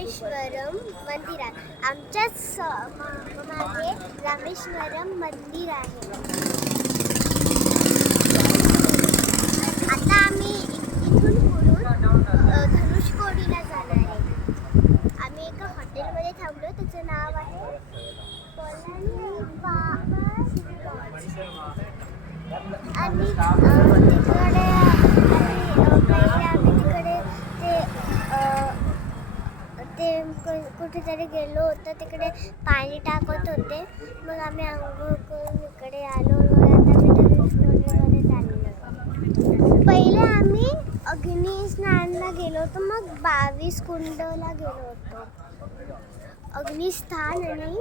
रामेश्वरम मंदिरात. आमच्याच मागे रामेश्वरम मंदिर आहे. आता आम्ही इथून पुढून धनुषकोडीला जाणार आहे. आम्ही एका हॉटेलमध्ये थांबलो. त्याचं नाव आहे आणि तिकडे ते कुठेतरी गेलो होतो. तिकडे पाणी टाकत होते. मग आम्ही आंघोळ करून इकडे आलो. मग आता मी धनुषकोडीमध्ये चाललो. पहिले आम्ही अग्नी स्नानला गेलो होतो. मग 22 कुंडला गेलो होतो. अग्निस्थान आणि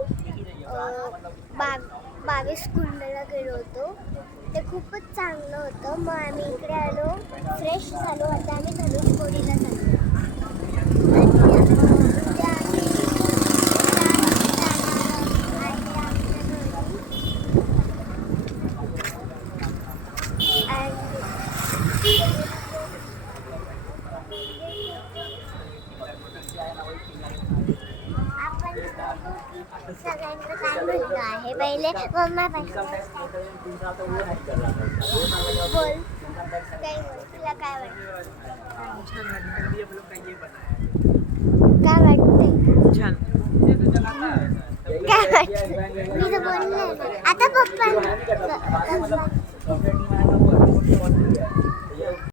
22 कुंडला गेलो होतो. ते खूपच चांगलं होतं. मग आम्ही इकडे आलो, फ्रेश झालो. आता आम्ही धनुषकोडीला चाललो. सगळ्यांचं काय म्हणणं आहे पहिले मम्मा बोल तुला काय वाटतं? काय वाटतंय? छान. काय वाटतं? मी तर बोलले आता पप्पा